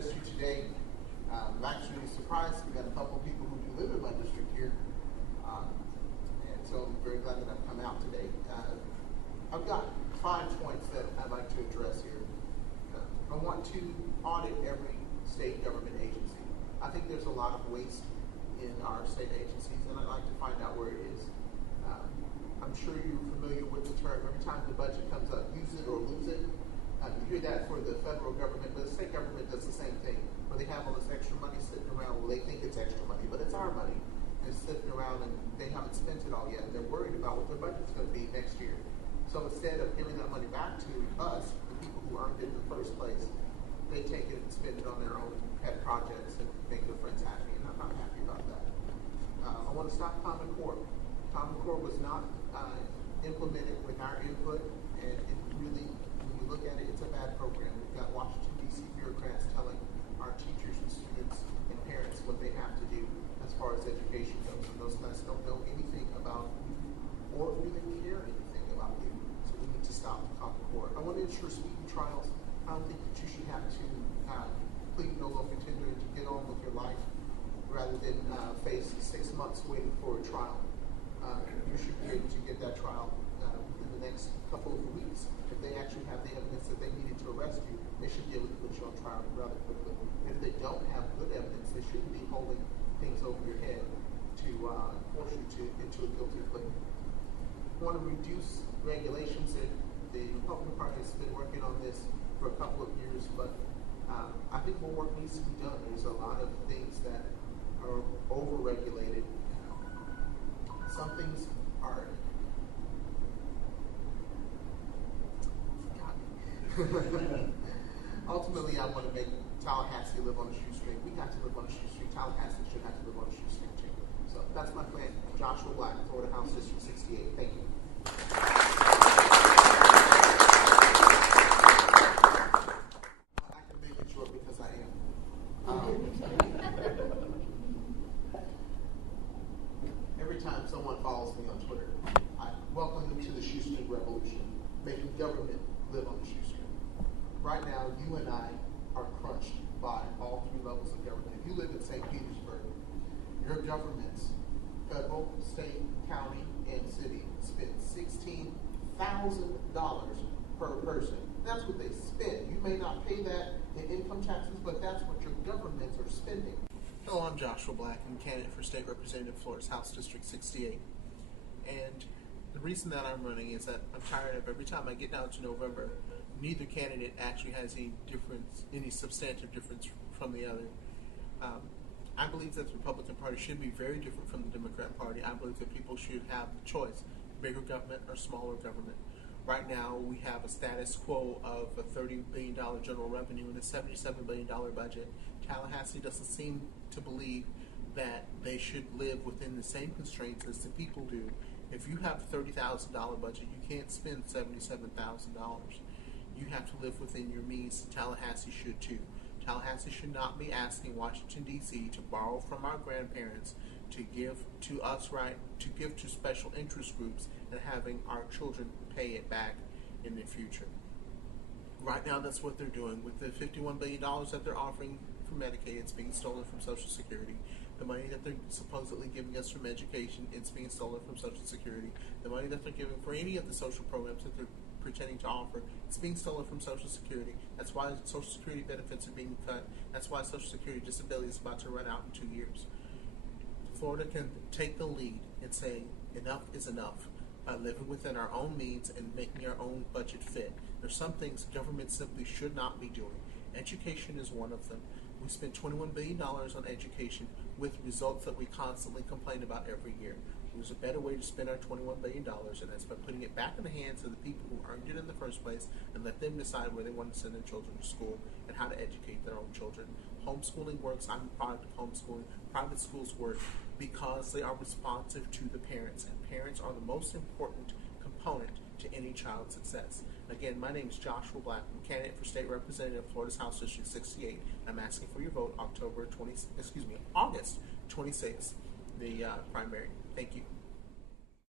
address you today. I'm actually surprised we got a couple of people who do live in my district here. And so I'm very glad that I've come out today. I've got 5 points that I'd like to address here. I want to audit every state government agency. I think there's a lot of waste in our state agencies, and I'd like to find out where it is. I'm sure you're familiar with the term, every time the budget comes up, use it or lose it. You hear that for the federal government, but the state government does the same thing, where they have all this extra money sitting around. Well, they think it's extra money, but it's our money. It's sitting around and they haven't spent it all yet. And they're worried about what their budget's going to be next year. So instead of giving that money back to us, the people who earned it in the first place, they take it and spend it on their own pet projects and make their friends happy. And I'm not happy about that. I want to stop Common Core. Common Core was not implemented with our input, and it really, when you look at it, it's a bad program. We've got Washington, D.C. bureaucrats telling our teachers and students and parents what they have to do as far as education goes, and those guys don't know anything about you or really care anything about you. So we need to stop the Common Core. I want to ensure speedy trials. I don't think that you should have to plead no low contender to get on with your life rather than face 6 months waiting for a trial. You should be able to get that trial in the next couple of weeks. If they actually have the evidence that they needed to arrest you, they should be able to put you on trial rather quickly. If they don't have good evidence, they shouldn't be holding things over your head to force you into a guilty plea. I want to reduce regulations. The Republican Party has been working on this for a couple of years, but I think more work needs to be done. There's a lot of things that are over-regulated. Some things are ultimately, I want to make Tallahassee live on a shoestring. We got to live on a shoestring. Tallahassee should have to live on a shoestring too. So that's my plan. Joshua Black, Florida House District 68. Thank you. I can make it short because I am. Every time someone follows me on Twitter, I welcome them to the shoestring revolution, making government live on the shoestring. Right now, you and I are crunched by all 3 levels of government. If you live in St. Petersburg, your governments, federal, state, county, and city, spend $16,000 per person. That's what they spend. You may not pay that in income taxes, but that's what your governments are spending. Hello, I'm Joshua Black. I'm a candidate for State Representative, Florida's House District 68. And the reason that I'm running is that I'm tired of every time I get down to November, neither candidate actually has any substantive difference from the other. I believe that the Republican Party should be very different from the Democrat Party. I believe that people should have the choice, bigger government or smaller government. Right now, we have a status quo of a $30 billion general revenue and a $77 billion budget. Tallahassee doesn't seem to believe that they should live within the same constraints as the people do. If you have a $30,000 budget, you can't spend $77,000. You have to live within your means. Tallahassee should too. Tallahassee should not be asking Washington, D.C. to borrow from our grandparents to give to us, to give to special interest groups and having our children pay it back in the future. Right now, that's what they're doing. With the $51 billion that they're offering for Medicaid, it's being stolen from Social Security. The money that they're supposedly giving us from education, it's being stolen from Social Security. The money that they're giving for any of the social programs that they're pretending to offer, it's being stolen from Social Security. That's why Social Security benefits are being cut. That's why Social Security disability is about to run out in 2 years. Florida can take the lead and say enough is enough by living within our own means and making our own budget fit. There's some things government simply should not be doing. Education is one of them. We spend $21 billion on education with results that we constantly complain about every year. There's a better way to spend our $21 billion, and that's by putting it back in the hands of the people who earned it in the first place and let them decide where they want to send their children to school and how to educate their own children. Homeschooling works. I'm a product of homeschooling. Private schools work because they are responsive to the parents, and parents are the most important component to any child's success. Again, my name is Joshua Black. I'm a candidate for State Representative, Florida's House District 68. I'm asking for your vote August 26th, the primary. Thank you.